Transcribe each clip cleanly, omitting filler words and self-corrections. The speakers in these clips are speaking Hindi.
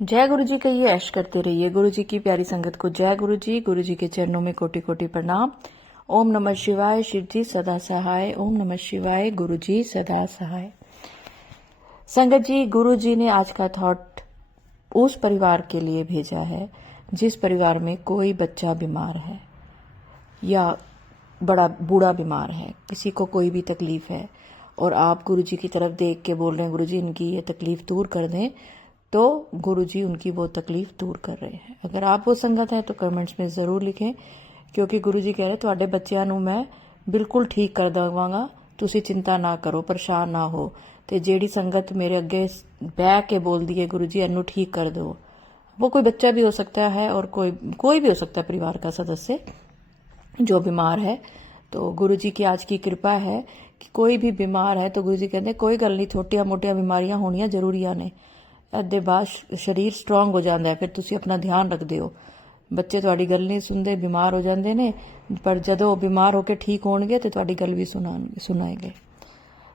जय गुरु जी का ये ऐश करते रहिए। गुरु जी की प्यारी संगत को जय गुरु जी के चरणों में कोटि कोटि प्रणाम। ओम नमः शिवाय, शिव जी सदा सहाय। ओम नमः शिवाय, गुरु जी सदा सहाय। संगत जी, गुरु जी ने आज का थॉट उस परिवार के लिए भेजा है जिस परिवार में कोई बच्चा बीमार है या बड़ा बूढ़ा बीमार है, किसी को कोई भी तकलीफ है और आप गुरु जी की तरफ देख के बोल रहे हैं गुरु जी इनकी ये तकलीफ दूर कर दें, तो गुरु जी उनकी वो तकलीफ दूर कर रहे हैं। अगर आप वो संगत है तो कमेंट्स में ज़रूर लिखें, क्योंकि गुरु जी कह रहे तुहाडे बच्चिਆਂ ਨੂੰ मैं बिल्कुल ठीक कर देवांगा, तुसी चिंता ना करो, परेशान ना हो। तो जेड़ी संगत मेरे अगे बह के बोलती है गुरु जी इनू ठीक कर दो, वो कोई बच्चा भी हो सकता है और कोई भी हो सकता है परिवार का सदस्य जो बीमार है। तो गुरु जी की आज की कृपा है कि कोई भी बीमार है तो गुरु जी कहते कोई गल नहीं, छोटिया मोटिया बीमारियां होनियां जरूरियां ने, अद्धे बाद शरीर स्ट्रोंग हो जाता है, फिर तुसी अपना ध्यान रखते हो। बच्चे तुहाडी गल नहीं सुनते, बीमार हो जाते ने, पर जदों बीमार होकर ठीक होणगे तो तुहाडी गल भी सुनाएंगे।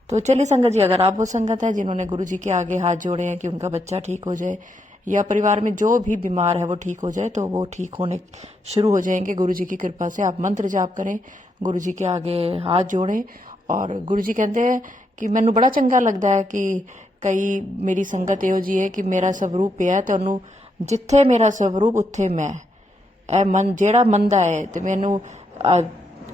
तो चलिए संगत जी, अगर आप वो संगत है जिन्होंने गुरु जी के आगे हाथ जोड़े हैं कि उनका बच्चा ठीक हो जाए या परिवार में जो भी बीमार है वो ठीक हो जाए, तो वो ठीक होने शुरू हो जाएंगे गुरु जी की कृपा से। आप मंत्र जाप करें, गुरु जी के आगे हाथ जोड़ें। और गुरु जी कहते हैं कि मैनू बड़ा चंगा लगता है कि कई मेरी संगत इहो जी है कि मेरा स्वरूप है तो ਉਹਨੂੰ जिथे मेरा स्वरूप उत्थे मैं, मन जेड़ा मनदा है तो मैनू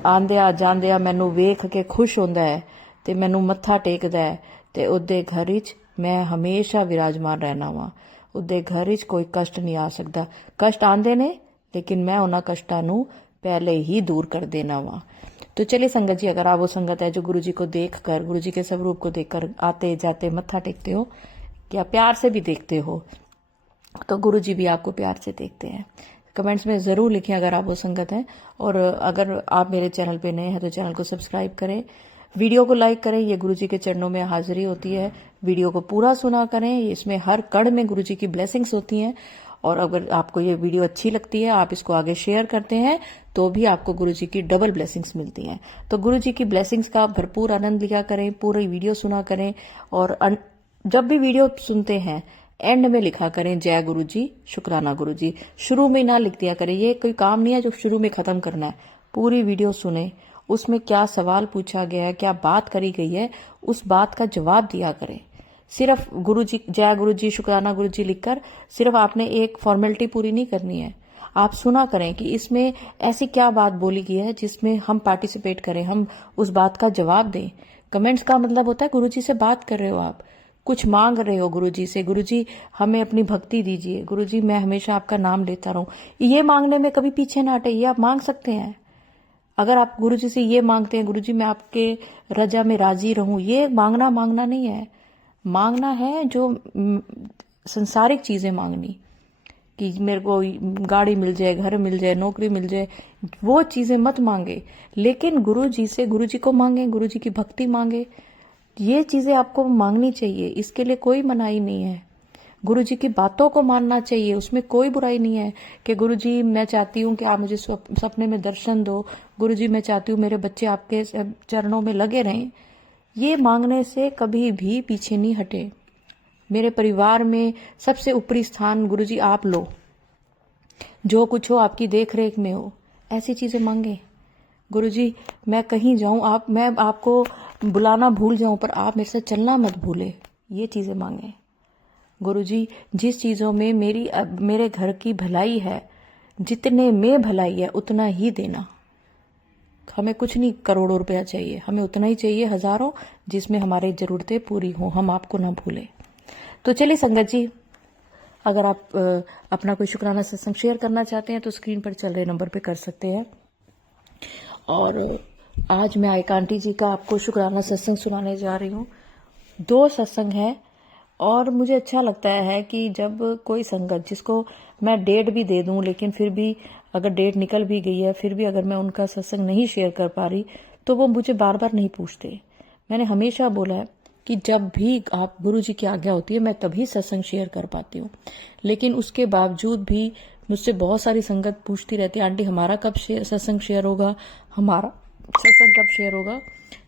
आंदिया जांदिया मैनू वेख के खुश होंदा है ते मैनू मत्था टेकदा है ते उहदे घर विच मैं हमेशा विराजमान रहना वा। उहदे घर विच कोई कष्ट नहीं आ सकता। कष्ट आंदे ने लेकिन मैं उन्हां कष्टां नू पहले ही दूर कर देना वा। तो चलिए संगत जी, अगर आप वो संगत है जो गुरु जी को देखकर, गुरु जी के स्वरूप को देखकर आते जाते मत्था टेकते हो या प्यार से भी देखते हो, तो गुरु जी भी आपको प्यार से देखते हैं। कमेंट्स में ज़रूर लिखें अगर आप वो संगत हैं। और अगर आप मेरे चैनल पे नए हैं तो चैनल को सब्सक्राइब करें, वीडियो को लाइक करें। ये गुरु जी के चरणों में हाजिरी होती है, वीडियो को पूरा सुना करें, इसमें हर कण में गुरु जी की ब्लेसिंग्स होती हैं। और अगर आपको ये वीडियो अच्छी लगती है, आप इसको आगे शेयर करते हैं, तो भी आपको गुरु जी की डबल ब्लेसिंग्स मिलती हैं। तो गुरु जी की ब्लेसिंग्स का भरपूर आनंद लिया करें, पूरी वीडियो सुना करें। और जब भी वीडियो सुनते हैं एंड में लिखा करें जय गुरु जी, शुक्राना गुरु जी। शुरू में ना लिख दिया करें, ये कोई काम नहीं है जो शुरू में खत्म करना है। पूरी वीडियो सुने, उसमें क्या सवाल पूछा गया है, क्या बात करी गई है, उस बात का जवाब दिया करें। सिर्फ गुरु जी जय गुरु जी, शुक्राना गुरु जी लिखकर सिर्फ आपने एक फॉर्मेलिटी पूरी नहीं करनी है। आप सुना करें कि इसमें ऐसी क्या बात बोली गई है जिसमें हम पार्टिसिपेट करें, हम उस बात का जवाब दें। कमेंट्स का मतलब होता है गुरु जी से बात कर रहे हो, आप कुछ मांग रहे हो गुरु जी से, गुरु जी हमें अपनी भक्ति दीजिए, गुरु जी मैं हमेशा आपका नाम लेता रहूं। ये मांगने में कभी पीछे ना हटे, ये आप मांग सकते हैं। अगर आप गुरु जी से ये मांगते हैं गुरु जी मैं आपके रजा में राजी रहूं, ये मांगना नहीं है। मांगना है जो संसारिक चीजें मांगनी, कि मेरे को गाड़ी मिल जाए, घर मिल जाए, नौकरी मिल जाए, वो चीजें मत मांगे। लेकिन गुरु जी से, गुरु जी को मांगे, गुरु जी की भक्ति मांगे, ये चीजें आपको मांगनी चाहिए। इसके लिए कोई मनाही नहीं है। गुरु जी की बातों को मानना चाहिए, उसमें कोई बुराई नहीं है कि गुरु जी मैं चाहती हूँ कि आप मुझे सपने में दर्शन दो, गुरु जी मैं चाहती हूँ मेरे बच्चे आपके चरणों में लगे रहें। ये मांगने से कभी भी पीछे नहीं हटे। मेरे परिवार में सबसे ऊपरी स्थान गुरु जी आप लो, जो कुछ हो आपकी देख रेख में हो, ऐसी चीजें मांगे। गुरु जी मैं कहीं जाऊं, मैं आपको बुलाना भूल जाऊं पर आप मेरे से चलना मत भूले, ये चीजें मांगे। गुरु जी जिस चीजों में मेरे घर की भलाई है, जितने में भलाई है उतना ही देना। हमें कुछ नहीं करोड़ों रुपया चाहिए, हमें उतना ही चाहिए, हजारों, जिसमें हमारी जरूरतें पूरी हो, हम आपको ना भूलें। तो चलिए संगत जी, अगर आप अपना कोई शुक्राना सत्संग शेयर करना चाहते हैं तो स्क्रीन पर चल रहे नंबर पे कर सकते हैं। और आज मैं आयका आंटी जी का आपको शुक्राना सत्संग सुनाने जा रही हूँ। 2 सत्संग है और मुझे अच्छा लगता है कि जब कोई संगत जिसको मैं डेट भी दे दूं, लेकिन फिर भी अगर डेट निकल भी गई है, फिर भी अगर मैं उनका सत्संग नहीं शेयर कर पा रही तो वो मुझे बार बार नहीं पूछते। मैंने हमेशा बोला है कि जब भी आप गुरु जी की आज्ञा होती है मैं तभी सत्संग शेयर कर पाती हूँ। लेकिन उसके बावजूद भी मुझसे बहुत सारी संगत पूछती रहती है आंटी हमारा कब सत्संग शेयर होगा, हमारा सत्संग कब शेयर होगा।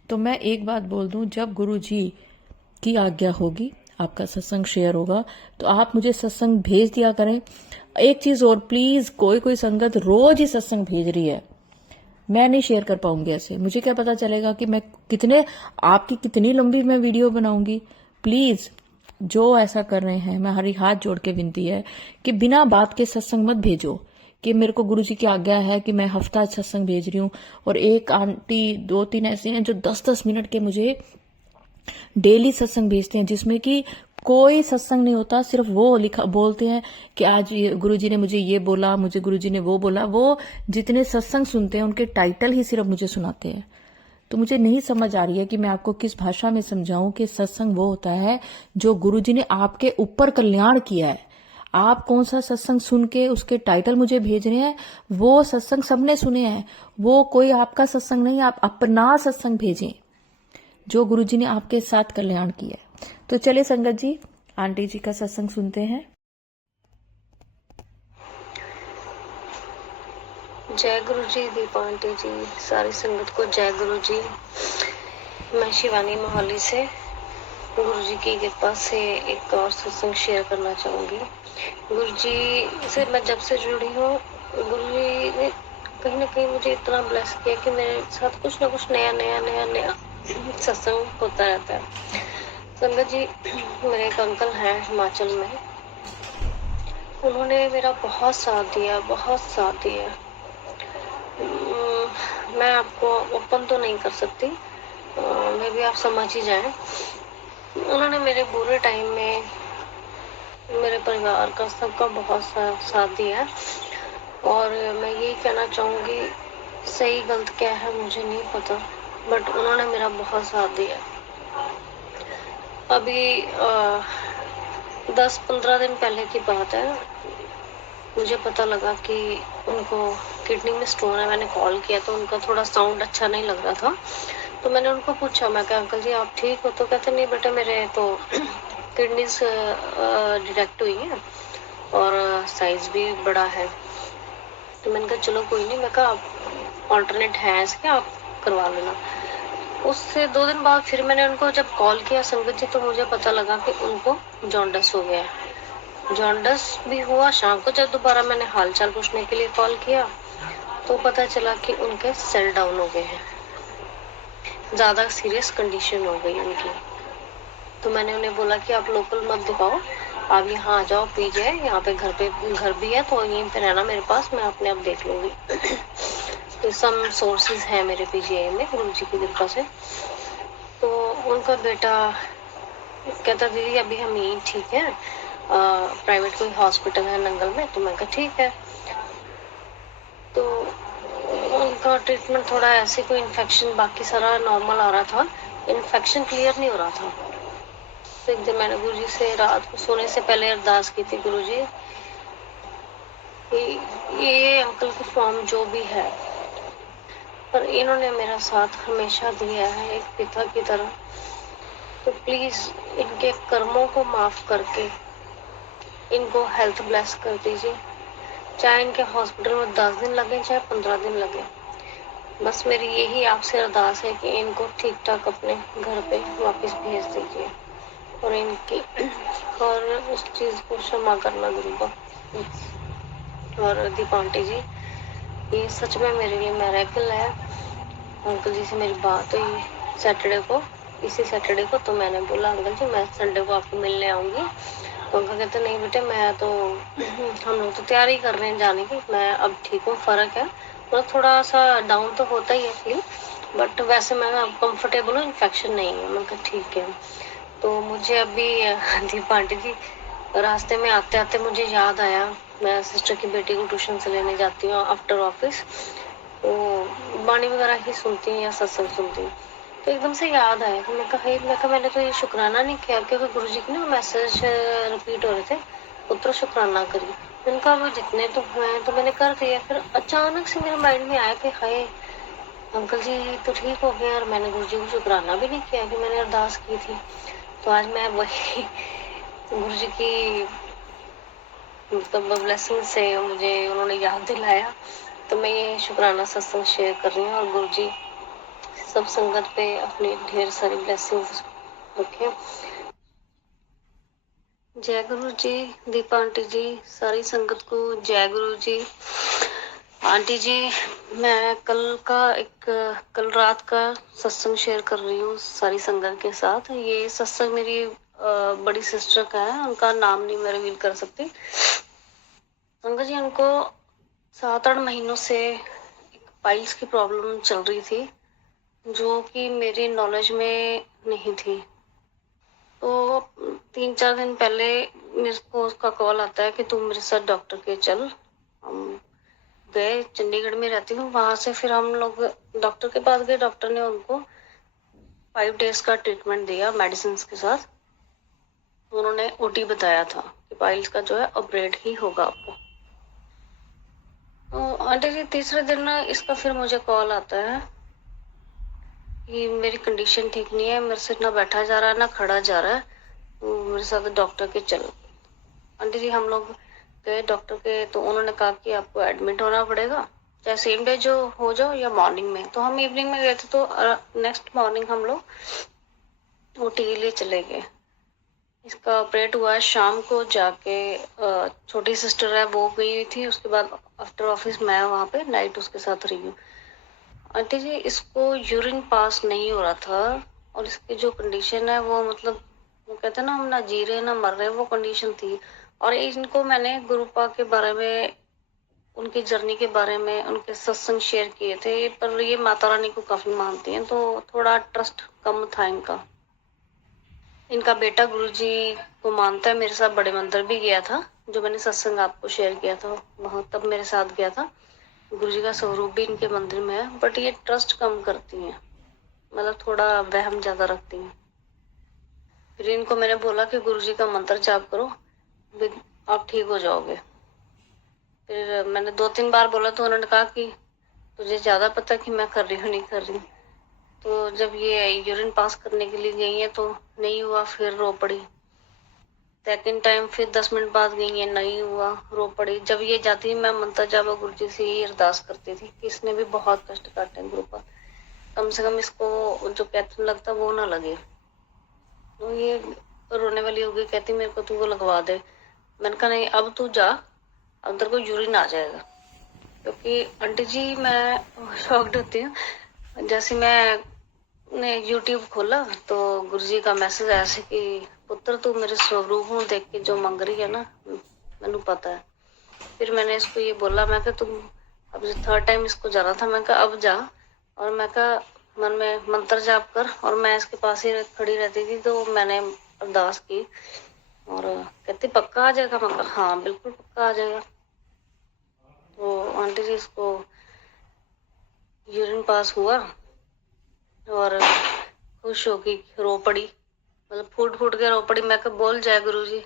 तो मैं एक बात बोल दूं, जब गुरु जी की आज्ञा होगी आपका सत्संग शेयर होगा, तो आप मुझे सत्संग भेज दिया करें। एक चीज और प्लीज, कोई संगत रोज ही सत्संग भेज रही है, मैं नहीं शेयर कर पाऊंगी ऐसे। मुझे क्या पता चलेगा कि मैं आपकी कितनी लंबी मैं वीडियो बनाऊंगी। प्लीज जो ऐसा कर रहे हैं, मैं हरी हाथ जोड़ के विनती है कि बिना बात के सत्संग मत भेजो। कि मेरे को गुरुजी की आज्ञा है कि मैं हफ्ता सत्संग भेज रही हूँ, और एक आंटी 2-3 ऐसी हैं जो 10-10 मिनट के मुझे डेली सत्संग भेजते हैं, जिसमें कि कोई सत्संग नहीं होता, सिर्फ वो लिखा बोलते हैं कि आज गुरुजी ने मुझे ये बोला, मुझे गुरुजी ने वो बोला। वो जितने सत्संग सुनते हैं उनके टाइटल ही सिर्फ मुझे सुनाते हैं। तो मुझे नहीं समझ आ रही है कि मैं आपको किस भाषा में समझाऊं कि सत्संग वो होता है जो गुरुजी ने आपके ऊपर कल्याण किया है। आप कौन सा सत्संग सुन के उसके टाइटल मुझे भेज रहे हैं, वो सत्संग सबने सुने हैं, वो कोई आपका सत्संग नहीं, आप अपना सत्संग भेजें जो गुरुजी ने आपके साथ कल्याण किया है। तो चले संगत जी, आंटी जी का सत्संग सुनते हैं। जय गुरु जी, दीपा आंटी जी, सारी संगत को जय गुरु जी। मैं शिवानी मोहाली से गुरु जी की कृपा से एक और सत्संग शेयर करना चाहूंगी। गुरु जी से मैं जब से जुड़ी हूँ, गुरु जी ने कहीं ना कहीं मुझे इतना ब्लेस किया कि मेरे साथ कुछ ना कुछ नया सत्संग होता रहता है। संगत जी, मेरे एक अंकल हैं हिमाचल में, उन्होंने मेरा बहुत साथ दिया। मैं आपको ओपन तो नहीं कर सकती, मे भी आप समझ ही जाएं। उन्होंने मेरे बुरे टाइम में मेरे परिवार का सबका बहुत साथ दिया, और मैं यही कहना चाहूंगी, सही गलत क्या है मुझे नहीं पता, बट उन्होंने मेरा बहुत साथ दिया। अभी 10-15 दिन पहले की बात है, मुझे पता लगा कि उनको किडनी में स्टोन है। मैंने कॉल किया तो उनका थोड़ा साउंड अच्छा नहीं लग रहा था, तो मैंने उनको पूछा, मैं कहा अंकल जी आप ठीक हो? तो कहते नहीं बेटा, मेरे तो किडनीज डिटेक्ट हुई हैं और साइज भी बड़ा है। तो मैंने कहा चलो कोई नहीं, मैं कहा ऑल्टरनेट है इसके, आप करवा लेना। उससे 2 दिन बाद फिर मैंने उनको जब कॉल किया संगत जी, तो मुझे पता लगा कि उनको जॉन्डिस हो गया है। जॉन्डिस भी हुआ शाम को, जब दोबारा मैंने हालचाल पूछने के लिए कॉल किया तो पता चला कि उनके सेल डाउन हो गए हैं, ज्यादा सीरियस कंडीशन हो गई उनकी। तो मैंने उन्हें बोला कि आप लोकल मत दिखाओ, आप यहाँ आ जाओ पीजीआई, यहाँ पे घर भी है, तो यहीं पे रहना मेरे पास, मैं अपने आप देख लूंगी। तो सम सोर्सेज है मेरे पीजीआई में गुरु जी की कृपा से। तो उनका बेटा कहता दीदी अभी हम यहीं ठीक है, प्राइवेट कोई हॉस्पिटल है नंगल में। तो मैं कहा ठीक है। तो उनका ट्रीटमेंट थोड़ा ऐसे, कोई इन्फेक्शन, बाकी सारा नॉर्मल आ रहा था, इन्फेक्शन क्लियर नहीं हो रहा था। तो एक दिन मैंने गुरु जी से रात को सोने से पहले अरदास की थी, गुरु जी ये अंकल की फॉर्म जो भी है, पर इन्होंने मेरा साथ हमेशा दिया है एक पिता की तरह, तो प्लीज इनके कर्मों को माफ करके इनको हेल्थ ब्लेस कर दीजिए। चाहे इनके हॉस्पिटल में 10 दिन लगे, चाहे 15 दिन लगे, बस मेरी यही आपसे अरदास है कि इनको ठीक ठाक अपने घर पे वापस भेज दीजिए, और इनकी और उस चीज को क्षमा करना गुरु को। और दीपा आंटी जी, ये सच में मेरे लिए मैरेकल है। अंकल जी से मेरी बात हुई सैटरडे को, इसी सैटरडे को, तो मैंने बोला अंकल जी मैं संडे को आपको मिलने आऊंगी। तो अंकल कहते नहीं बेटे, मैं तो हम लोग तो तैयारी कर रहे हैं जाने की, मैं अब ठीक हूँ, फर्क है, मतलब थोड़ा सा डाउन तो होता ही है फील, बट वैसे मैं कंफर्टेबल हूँ, इन्फेक्शन नहीं है। मैं कहा ठीक है। तो मुझे अभी दीपा आंटी जी, रास्ते में आते आते मुझे याद आया, मैं सिस्टर की बेटी को ट्यूशन से लेने जाती हूँ आफ्टर ऑफिस, तो बाणी वगैरह ही सुनती हूँ या सत्संग सुनती हूँ, तो एकदम से याद आया। तो मैं कहा मैंने तो ये शुक्राना नहीं किया, क्योंकि गुरु जी के ना मैसेज रिपीट हो रहे थे, पुत्र शुक्राना करिए। उनका वो जितने तो हुए तो मैंने कर दिया। फिर अचानक से मेरे माइंड में आया कि हाय अंकल जी तो ठीक हो गए, और मैंने गुरु जी को शुक्राना भी नहीं किया कि मैंने अरदास की थी। तो आज मैं वही गुरु जी की मतलब ब्लेसिंग से मुझे उन्होंने याद दिलाया, तो मैं ये शुक्राना सत्संग शेयर कर रही हूँ। और गुरु जी सब संगत पे अपनी ढेर सारी ब्लेसिंग्स रखें। जय गुरु जी। दीपा आंटी जी, सारी संगत को जय गुरु जी। आंटी जी, मैं कल रात का सत्संग शेयर कर रही हूँ सारी संगत के साथ। ये सत्संग मेरी बड़ी सिस्टर का है, उनका नाम नहीं मैं रिवील कर सकती। संगत जी, उनको 7-8 महीनों से एक पाइल्स की प्रॉब्लम चल रही थी, जो कि मेरी नॉलेज में नहीं थी। तो 3-4 दिन पहले मेरे को उसका कॉल आता है कि तुम मेरे साथ डॉक्टर के चल। हम गए, चंडीगढ़ में रहती हूँ, वहां से फिर हम लोग डॉक्टर के पास गए। डॉक्टर ने उनको 5 डेज का ट्रीटमेंट दिया मेडिसिन के साथ। उन्होंने ओटी बताया था कि पाइल्स का जो है ऑपरेट ही होगा आपको। तो आंटी जी, तीसरे दिन ना इसका फिर मुझे कॉल आता है कि मेरी कंडीशन ठीक नहीं है, मेरे से ना बैठा जा रहा है ना खड़ा जा रहा है, तो मेरे साथ डॉक्टर के चलो। आंटी जी, हम लोग गए डॉक्टर के, तो उन्होंने कहा कि आपको एडमिट होना पड़ेगा, चाहे सेम डे जो हो जाओ या मॉर्निंग में। तो हम इवनिंग में गए थे, तो नेक्स्ट मॉर्निंग हम लोग ओटी के लिए चले गए। इसका ऑपरेट हुआ है शाम को जाके। छोटी सिस्टर है वो गई हुई थी, उसके बाद आफ्टर ऑफिस मैं वहाँ पे नाइट उसके साथ रही हूँ। आंटी जी, इसको यूरिन पास नहीं हो रहा था, और इसकी जो कंडीशन है वो मतलब वो कहते हैं ना, हम ना जी रहे ना मर रहे, वो कंडीशन थी। और इनको मैंने गुरुपा के बारे में, उनकी जर्नी के बारे में, उनके सत्संग शेयर किए थे, पर ये माता रानी को काफी मानती हैं, तो थोड़ा ट्रस्ट कम था इनका। इनका बेटा गुरुजी को मानता है, मेरे साथ बड़े मंदिर भी गया था, जो मैंने सत्संग आपको शेयर किया था, वहां तब मेरे साथ गया था। गुरुजी का स्वरूप भी इनके मंदिर में है, बट ये ट्रस्ट कम करती हैं, मतलब थोड़ा वहम ज्यादा रखती हैं। फिर इनको मैंने बोला कि गुरुजी का मंत्र जाप करो, आप ठीक हो जाओगे। फिर मैंने 2-3 बार बोला, तो उन्होंने कहा कि तुझे ज्यादा पता कि मैं कर रही हूँ नहीं कर रही। तो जब ये यूरिन पास करने के लिए गई है तो नहीं हुआ, फिर रो पड़ी। सेकेंड टाइम फिर 10 मिनट बाद गई है, नहीं हुआ, रो पड़ी। जब ये जाती मैं मंत्र जाप गुरु जी से ही अरदास करती थी कि इसने भी बहुत कष्ट काटे हैं गुरु पर, कम से कम इसको जो पैथन लगता वो ना लगे। तो ये रोने वाली हो गई, कहती मेरे को तू वो लगवा दे। मैंने कहा नहीं, अब तू जा, अब तेरे को यूरिन आ जाएगा। क्योंकि आंटी जी, मैं शॉक्ड होती हूँ। जैसे मैंने यूट्यूब खोला तो गुरुजी का मैसेज आया से कि पुत्र तू मेरे स्वरूप हूँ देख के जो मंग रही है ना, मैनू पता है। फिर मैंने इसको ये बोला, मैं कहा तुम अब 3rd टाइम इसको जाना था, मैं कहा अब जा, और मैं कहा मन में मंत्र जाप कर। और मैं इसके पास ही खड़ी रहती थी, तो मैंने अरदास की, और कहती पक्का आ जाएगा। मैं कहा हाँ बिल्कुल पक्का आ जाएगा। तो आंटी जी, इसको यूरिन पास हुआ और खुश होगी रो पड़ी, मतलब फूट फूट के रो पड़ी। मैं कहा बोल जय गुरु जी।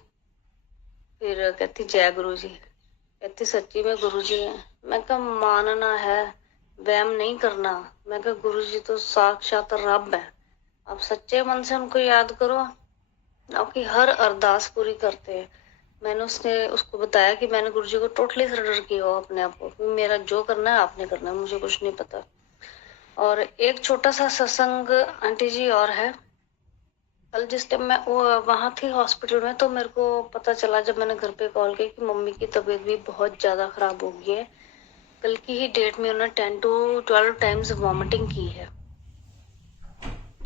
फिर कहती जय गुरु जी, कहती सच्ची में गुरु जी है। मैं कहा मानना है, वहम नहीं करना। मैं कहा गुरु जी तो साक्षात रब है, आप सच्चे मन से उनको याद करो, आपकी हर अरदास पूरी करते हैं। मैंने उसको बताया कि मैंने गुरु जी को टोटली सरेंडर किया हो अपने आप को, मेरा जो करना है आपने करना है, मुझे कुछ नहीं पता। और एक छोटा सा सत्संग आंटी जी और है। कल जिस टाइम मैं वहां थी हॉस्पिटल में, तो मेरे को पता चला जब मैंने घर पे कॉल की कि मम्मी की तबीयत भी बहुत ज्यादा खराब हो गई है। कल की ही डेट में उन्होंने 10 to 12 टाइम्स वॉमिटिंग की है।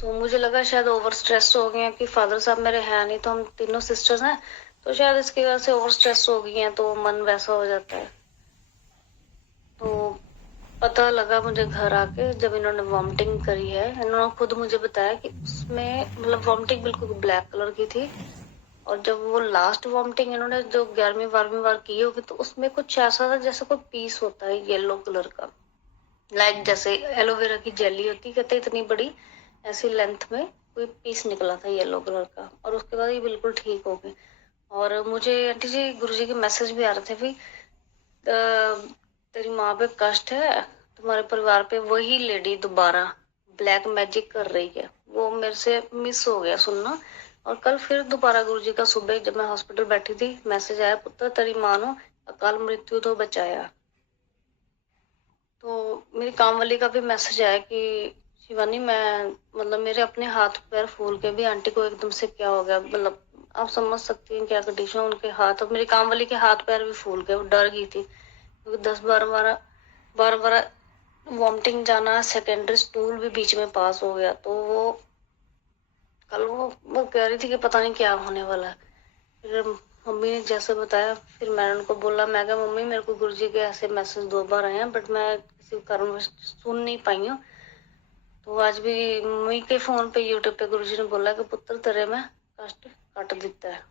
तो मुझे लगा शायद ओवर स्ट्रेस हो गए हैं, कि फादर साहब मेरे हैं नहीं, तो हम तीनों सिस्टर्स हैं, तो शायद इसकी वजह से ओवर स्ट्रेस हो गई हैं, तो मन वैसा हो जाता है। तो पता लगा मुझे घर आके, जब इन्होंने वॉमिटिंग करी है, इन्होंने खुद मुझे बताया कि उसमें मतलब वॉमिटिंग बिल्कुल ब्लैक कलर की थी। और जब वो लास्ट वॉमिटिंग इन्होंने जो 11वीं-12वीं बार की होगी, तो उसमें कुछ ऐसा था जैसे कोई पीस होता है येलो कलर का, लाइक जैसे एलोवेरा की जेली होती, कहते इतनी बड़ी ऐसी लेंथ में कोई पीस निकला था येलो कलर का। और उसके बाद ये बिल्कुल ठीक हो गई। और मुझे आंटी जी गुरुजी के मैसेज भी आ रहे थे भी, तेरी माँ पे कष्ट है, तुम्हारे परिवार पे वही लेडी दोबारा ब्लैक मैजिक कर रही है। वो मेरे से मिस हो गया सुनना। और कल फिर दोबारा गुरुजी का सुबह जब मैं हॉस्पिटल बैठी थी, मैसेज आया, पुत्र तेरी माँ ने अकाल मृत्यु तो बचाया। तो मेरी काम वाली का भी मैसेज आया कि शिवानी, मैं मतलब मेरे अपने हाथ पैर फूल के भी आंटी को एकदम से क्या हो गया, मतलब आप समझ सकती हैं क्या कंडीशन उनके हाथ, और मेरी काम वाली के हाथ पैर भी फूल गए, वो डर गई थी क्योंकि 10 बार वॉमिटिंग जाना, सेकेंडरी स्टूल भी बीच में पास हो गया। तो वो कल वो कह रही थी कि पता नहीं क्या होने वाला है। फिर मम्मी ने जैसे बताया, फिर मैंने उनको बोला, मैं कहा मम्मी मेरे को गुरुजी के ऐसे मैसेज 2 बार आए हैं, बट मैं किसी कारणवश सुन नहीं पाई हूँ। तो आज भी मम्मी के फोन पे यूट्यूब पे गुरुजी ने बोला कि पुत्र तेरे में कष्ट कट देता है।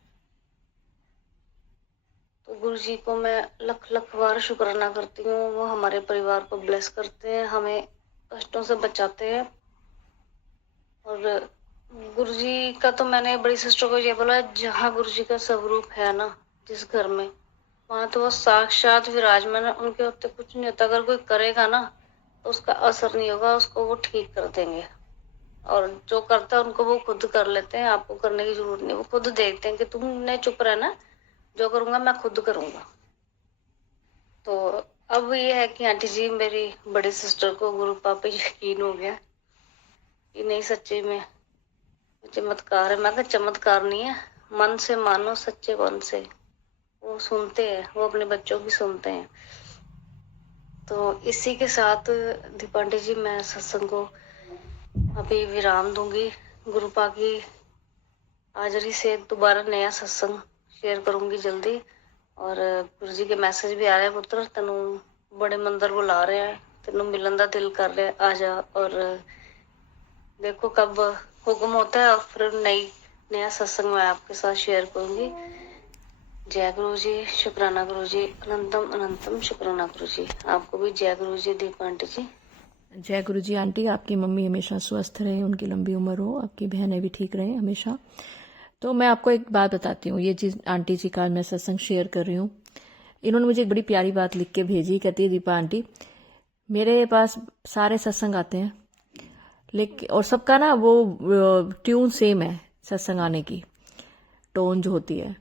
तो गुरुजी को मैं लख लख बार शुक्राना करती हूँ। वो हमारे परिवार को ब्लेस करते हैं, हमें कष्टों से बचाते हैं। और गुरुजी का तो मैंने बड़ी सिस्टर को ये बोला, जहाँ गुरुजी का स्वरूप है ना जिस घर में, वहां तो वो साक्षात विराजमान है। उनके होते कुछ नहीं होता, अगर कोई करेगा ना तो उसका असर नहीं होगा, उसको वो ठीक कर देंगे। और जो करता है उनको वो खुद कर लेते हैं, आपको करने की जरूरत नहीं। वो खुद देखते हैं कि तुमने चुप रहना, जो करूंगा मैं खुद करूंगा। तो अब ये है कि आंटी जी, मेरी बड़ी सिस्टर को गुरु पापा यकीन हो गया कि नहीं सच्चे में चमत्कार है। मैं कहा चमत्कार नहीं है, मन से मानो, सच्चे मन से। वो सुनते हैं, वो अपने बच्चों की सुनते हैं। तो इसी के साथ दीपांडे जी मैं सत्संग को अभी विराम दूंगी। गुरुपा की हाजिरी से दोबारा नया सत्संग शेयर करूंगी जल्दी। और गुरु जी के मैसेज भी आ रहे हैं, पुत्र तेनू बड़े मंदिर बुला रहे हैं, तेनू मिलन का दिल कर रहा है, आ जा। और देखो कब हुक्म होता है, और फिर नया सत्संग मैं आपके साथ शेयर करूंगी। जय गुरु जी, शुक्राना गुरु जी, अनंतम अनंतम शुक्राना गुरु जी। आपको भी जय गुरु जी दीपा आंटी जी। जय गुरु जी आंटी, आपकी मम्मी हमेशा स्वस्थ रहे, उनकी लंबी उम्र हो, आपकी बहनें भी ठीक रहें हमेशा। तो मैं आपको एक बात बताती हूँ, ये चीज़ आंटी जी का मैं सत्संग शेयर कर रही हूँ। इन्होंने मुझे एक बड़ी प्यारी बात लिख के भेजी, कहती है दीपा आंटी मेरे पास सारे सत्संग आते हैं, लेकिन और सबका ना वो ट्यून सेम है, सत्संग आने की टोन जो होती है,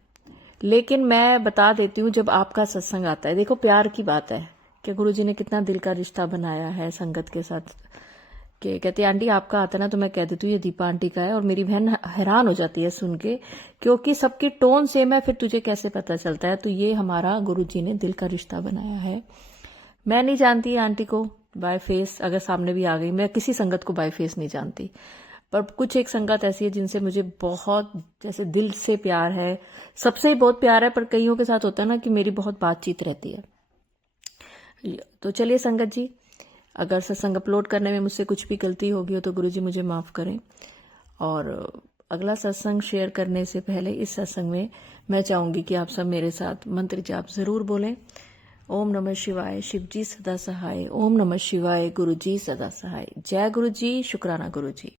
लेकिन मैं बता देती हूँ जब आपका सत्संग आता है, देखो प्यार की बात है कि गुरु जी ने कितना दिल का रिश्ता बनाया है संगत के साथ। कि कहती आंटी आपका आता ना, तो मैं कह देती हूँ ये दीपा आंटी का है, और मेरी बहन हैरान हो जाती है सुन के, क्योंकि सबकी टोन सेम है, फिर तुझे कैसे पता चलता है? तो ये हमारा गुरु जी ने दिल का रिश्ता बनाया है। मैं नहीं जानती आंटी को बाय फेस, अगर सामने भी आ गई, मैं किसी संगत को बाय फेस नहीं जानती, पर कुछ एक संगत ऐसी है जिनसे मुझे बहुत जैसे दिल से प्यार है, सबसे ही बहुत प्यार है, पर कईयों के साथ होता है ना कि मेरी बहुत बातचीत रहती है। तो चलिए संगत जी, अगर सत्संग अपलोड करने में मुझसे कुछ भी गलती होगी हो तो गुरु जी मुझे माफ़ करें। और अगला सत्संग शेयर करने से पहले इस सत्संग में मैं चाहूँगी कि आप सब मेरे साथ मंत्र जाप ज़रूर बोलें। ओम नमः शिवाय, शिव जी सदा सहाय। ओम नमः शिवाय, गुरु जी सदा सहाय। जय गुरु जी, शुक्राना गुरु जी।